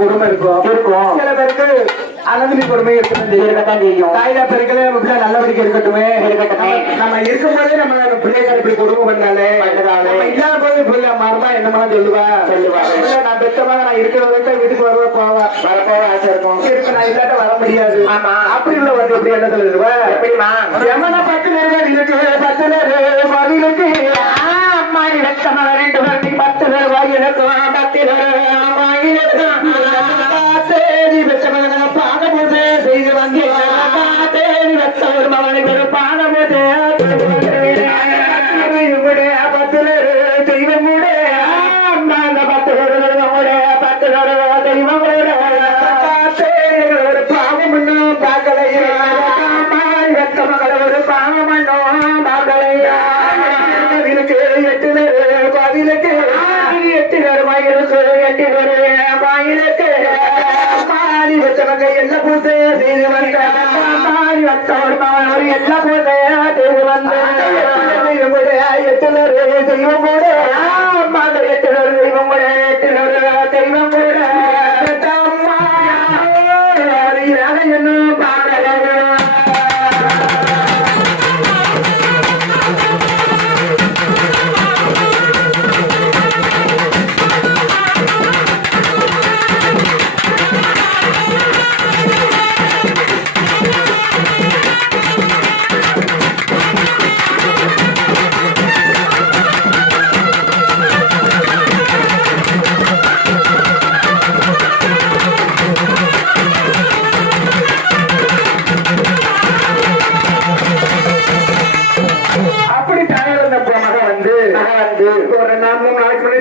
கொடுமை இருக்கும் சில பேருக்கு அனந்தனி கொடுமை இருக்கத்தான் செய்யும். தாய்தா பெருக்களே நல்லபடிக்கு இருக்கட்டுமே நம்ம இருக்கும்போதே நம்ம பிள்ளைகள் இப்படி கொடுமை பண்ணாலே நம்ம இல்லாத போது பிள்ளை மாறுமா என்னமா சொல்லுவா நான் பெற்றமாக நான் இருக்கிற வரைக்கும் வீட்டுக்கு வருவா போவா வரப்போவ ஆசை இருக்கும் இருக்க நான் இல்லாட்ட வர முடியாது. ஆமா அப்படி உள்ள வந்து எப்படி என்ன சொல்லிடுவா எப்படிமா எமன 10 நேரம் இருக்கு 10 நேரம் பதிலுக்கு அம்மா இலக்கமா 2 வருடம் 10 ரூபாய் எனக்கு 10 ரூபாய் தேடி பெற்றவங்க பாடமுதே செய்து வந்தேன் தேடி பெற்றவர் மகனை பாடமுதே தெய்வமுடைய அம்மா 10 தெய்வமுடைய பாவம் பார்க்கலையா வெத்த மகளை ஒரு பாவமண்ணோ பார்க்கலையா 8 பதிலுக்கு 8 வாயிலுக்கு 8 வாயிலுக்கு மாறி வச்சவங்க எல்லா பூசை செய்து வந்த மாறி வச்சவர் மாறி எல்லா பூசை செய்து வந்த 8 தெய்வம் கூட 8 தெய்வம் கூட 8 தெய்வம் கூட என்ன பாடல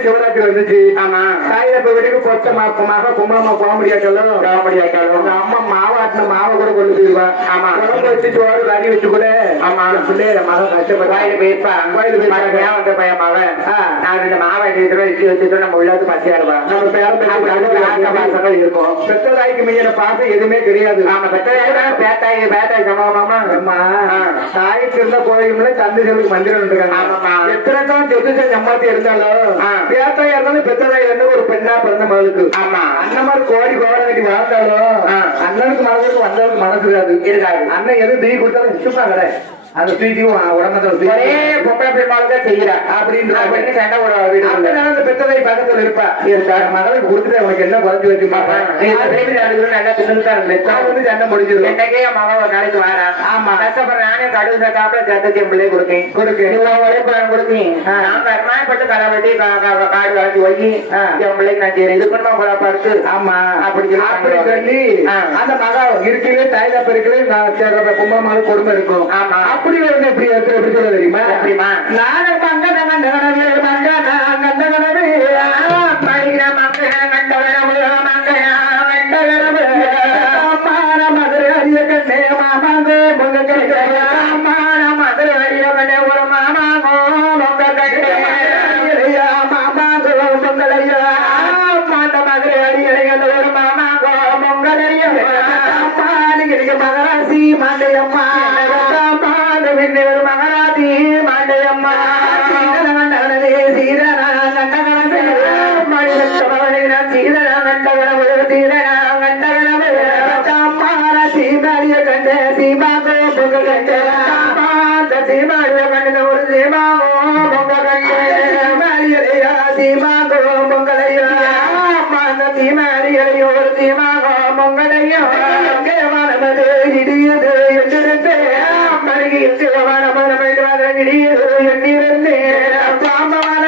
சிவராத்திரி வந்துச்சு. ஆமா தாயிரப்ப வீட்டுக்கு பொச்ச மாப்பமாக கும்பலமா போக முடியாட்டாலும் அம்மா மாவாட்டின மாவை கூட கொண்டு போயிருவா. ஆமா குழம்பு வச்சு சோறு கறி வச்சு கூட ஆமா பிள்ளைய மக கஷ்டப்பட்டு கோயில போயிருப்பா கோயிலுக்கு வந்த பையன் மகன் நான் இந்த மாவை வச்சு நம்ம உள்ளது பசியாருவா நம்ம பேர இருக்கும். பெத்த தாய்க்கு மீன பாசம் எதுவுமே கிடையாது. ஆமா பெத்த பேத்தாய் சமமாமா அம்மா தாய்க்கு இருந்த கோயிலுமே தந்தை செல்லுக்கு மந்திரம் இருக்காங்க. எத்தனை தான் தெத்து சம்பாத்தி இருந்தாலும் பேத்தாயா இருந்தாலும் பெத்ததாயா இருந்தா ஒரு பெண்ணா பிறந்த மகளுக்கு ஆமா அண்ணன் மாதிரி கோடி கோட கட்டி வாழ்ந்தாலும் அண்ணனுக்கு மகளுக்கு வந்தவருக்கு மனசு இருக்காது. அண்ணன் எதுவும் தீ கொடுத்தாலும் சும்மா கிடையாது. அந்த தூக்கியும் உடம்பு ஒரே பொம்பளை பெருமாளுக்கு செய்யற அப்படின்ற சண்டை அந்த பெத்ததை பக்கத்துல இருப்பா மகளுக்கு கொடுத்துட்டு உனக்கு என்ன குறைஞ்சு வச்சுப்பாங்க சண்டை முடிஞ்சிடும். என்னைக்கே மகன் ஒரு நாளைக்கு வரா ஆமா கஷ்டப்படுற நானே கடுகு சாப்பிட சேர்த்து பிள்ளை கொடுக்கேன் கொடுக்கேன் நான் கருமாயப்பட்டு கரவட்டி காடு வளர்ச்சி வை என் பிள்ளைக்கு நான் செய்யறேன் இது பண்ணா குழப்பா இருக்கு. ஆமா அப்படி சொல்லி அந்த மகன் இருக்கலே தாய்தா பெருக்கலே நான் சேர்ற கும்பமாலும் கொடுமை இருக்கும். ஆமா அப்படி வந்து எப்படி சொல்ல தெரியுமா அப்படிமா நானும் மதுரை அறிய கண்ணே மாமாங்க பொங்க மதுரை அறிய கண்ணே ஒரு மாமாங்கோ பொங்க கண்ணே மாமாங்கோ பொங்கலையா மதுரை அறிய ஒரு மாமாங்கோ பொங்கலையா மகராசி மாண்டையம்மா மகராதி மாண்டையம்மா சீதனா சீதாரிய கண்ட சீமாங்கோ பொங்க கண்ட சீமாரிய கண்ட ஒரு சீமாங்கோ பொங்க கண்ட சீமாங்கோ பொங்கலையா சீமாரியோ ஒரு சீமாங்கோ பொங்கலையோ நமது இடியது என்றிருந்து மருகி எண்ணிருந்து பாம்பமான